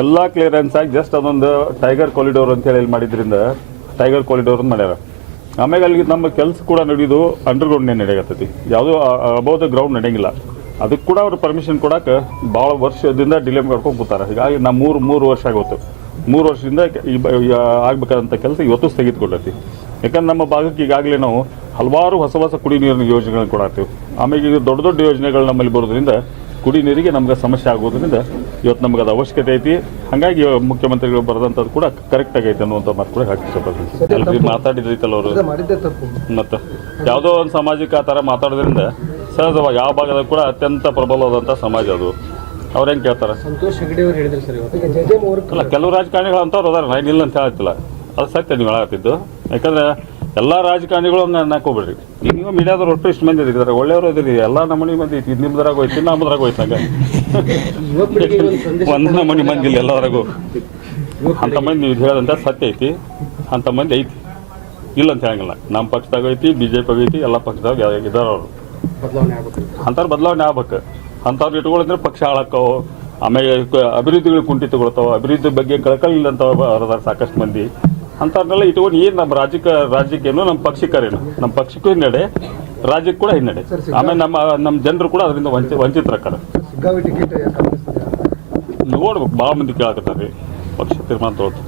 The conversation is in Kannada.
ಎಲ್ಲ ಕ್ಲಿಯರೆನ್ಸ್ ಆಗಿ ಜಸ್ಟ್ ಅದೊಂದು ಟೈಗರ್ ಕಾರಿಡೋರ್ ಅಂತ ಹೇಳಿ ಮಾಡಿದ್ರಿಂದ ಟೈಗರ್ ಕಾರಿಡೋರ್ ಅಂತ ಮಾಡ್ಯಾರ. ಆಮೇಲೆ ಅಲ್ಲಿ ನಮ್ಮ ಕೆಲಸ ಕೂಡ ನಡೆಯೋದು ಅಂಡರ್ಗ್ರೌಂಡ್ನೇ ನಡೆಯತ್ತೈತಿ ಯಾವುದೋ ಅಬೌ ದ ಗ್ರೌಂಡ್ ನಡೆಯಂಗಿಲ್ಲ. ಅದಕ್ಕೆ ಕೂಡ ಅವ್ರು ಪರ್ಮಿಷನ್ ಕೊಡಕ್ಕೆ ಭಾಳ ವರ್ಷದಿಂದ ಡಿಲೇ ಮಾಡ್ಕೊಂಡು ಕೂತಾರೆ. ಹೀಗಾಗಿ ನಮ್ಮ ಮೂರು ಮೂರು ವರ್ಷ ಆಗೋತು. ಮೂರು ವರ್ಷದಿಂದ ಈ ಆಗ್ಬೇಕಾದಂಥ ಕೆಲಸ ಇವತ್ತು ತೆಗೆದುಕೊಂಡೈತಿ ಯಾಕಂದ್ರೆ ನಮ್ಮ ಭಾಗಕ್ಕೆ ಈಗಾಗಲೇ ನಾವು ಹಲವಾರು ಹೊಸ ಹೊಸ ಕುಡಿ ನೀರಿನ ಯೋಜನೆಗಳನ್ನ ಕೊಡಾತೀವಿ ಆಮೇಲೆ ಈಗ ದೊಡ್ಡ ದೊಡ್ಡ ಯೋಜನೆಗಳು ನಮ್ಮಲ್ಲಿ ಬರೋದ್ರಿಂದ ಕುಡಿ ನೀರಿಗೆ ನಮ್ಗೆ ಸಮಸ್ಯೆ ಆಗೋದ್ರಿಂದ ಇವತ್ತು ನಮ್ಗೆ ಅದು ಅವಶ್ಯಕತೆ ಐತಿ. ಹಾಗಾಗಿ ಮುಖ್ಯಮಂತ್ರಿಗಳು ಬರೆದಂಥದ್ದು ಕೂಡ ಕರೆಕ್ಟ್ ಆಗೈತೆ ಅನ್ನುವಂಥ ಮಾತು ಕೂಡ ಹಾಕಿ ಮಾತಾಡಿದ್ರು ಮಾತಾಡಿದ್ರೈತಲ್ಲ ಅವರು. ಮತ್ತೆ ಯಾವುದೋ ಒಂದು ಸಮಾಜಕ್ಕೆ ಆ ಥರ ಮಾತಾಡೋದ್ರಿಂದ ಸಹಜವಾಗಿ ಯಾವ ಭಾಗದ ಕೂಡ ಅತ್ಯಂತ ಪ್ರಬಲವಾದಂಥ ಸಮಾಜ ಅದು. ಅವ್ರು ಹೆಂಗೆ ಕೇಳ್ತಾರೆ? ಸಂತೋಷ್ ಹೆಗಡೆ ಅವರು ಹೇಳಿದ್ರು ಸರ್ ಅಲ್ಲ ಕೆಲವು ರಾಜಕಾರಣಿಗಳು ಅಂತವ್ರು ಅದಾರ ನಾನು ಇಲ್ಲ ಅಂತ ಹೇಳ್ತಿಲ್ಲ. ಅದು ಸತ್ಯ ನೀವು ಹೇಳತ್ತಿದ್ದು ಯಾಕಂದ್ರೆ ಎಲ್ಲ ರಾಜಕಾರಣಿಗಳು ಹಂಗೆ ಅನ್ನಕೋಬೇಡ್ರಿ ಈಗ ನೀವು ಮೀಡಿಯಾದವ್ರು ಒಟ್ಟು ಇಷ್ಟು ಮಂದಿ ಇದ್ದಾರೆ ಒಳ್ಳೆಯವರು ಇದ್ರಿ ಎಲ್ಲ ನಮೂನಿ ಮಂದಿ ಐತಿ ಇದು ನಿಮ್ದ್ರಾಗ ಹೋಯ್ತು ನಮ್ಮದ್ರಾಗ ಹೋಯ್ತು ಪೀಳಿಗೆಗೆ ಒಂದು ನಮೂನಿ ಮಂದಿ ಇಲ್ಲ ಎಲ್ಲದ್ರಾಗೂ. ಅಂಥ ಮಂದಿ ನೀವು ಹೇಳದಂತ ಸತ್ಯ ಐತಿ ಅಂಥ ಮಂದಿ ಐತಿ. ಇಲ್ಲ ಅಂತ ಹೇಳಂಗಿಲ್ಲ. ನಮ್ಮ ಪಕ್ಷದಾಗ ಐತಿ ಬಿ ಜೆ ಪಿ ಐತಿ ಎಲ್ಲ ಪಕ್ಷದಾಗ ಇದಾರ ಅವರು ಅಂಥವ್ರು ಬದಲಾವಣೆ ಆಗ್ಬೇಕು. ಅಂಥವ್ರು ಇಟ್ಕೊಳ್ಳಿದ್ರೆ ಪಕ್ಷ ಹಾಳಾಕ್ಕವು ಆಮೇಲೆ ಅಭಿವೃದ್ಧಿಗಳು ಕುಂಠಿತಗೊಳ್ತಾವ. ಅಭಿವೃದ್ಧಿ ಬಗ್ಗೆ ಕಳಕಳಿಲ್ಲಂತ ಅಂತ ಸಾಕಷ್ಟು ಮಂದಿ. ಅಂಥವ್ರನ್ನೆಲ್ಲ ಇಟ್ಕೊಂಡು ಏನು ನಮ್ಮ ರಾಜ್ಯಕ್ಕೆ ರಾಜ್ಯಕ್ಕೇನು ನಮ್ಮ ಪಕ್ಷಕ್ಕರೇನು ನಮ್ಮ ಪಕ್ಷಕ್ಕೂ ಹಿನ್ನಡೆ ರಾಜ್ಯಕ್ಕೆ ಕೂಡ ಹಿನ್ನಡೆ. ಆಮೇಲೆ ನಮ್ಮ ನಮ್ಮ ಜನರು ಕೂಡ ಅದರಿಂದ ವಂಚ ವಂಚಿತರ ಕಡೆ ಟಿಕೆಟ್ ಕಾಂಗ್ರೆಸ್ ನೋಡ್ಬೇಕು ಭಾಳ ಮಂದಿ ಕೇಳಕತ್ತಾರೆ ರೀ ಪಕ್ಷ ತೀರ್ಮಾನ ತಗೋತು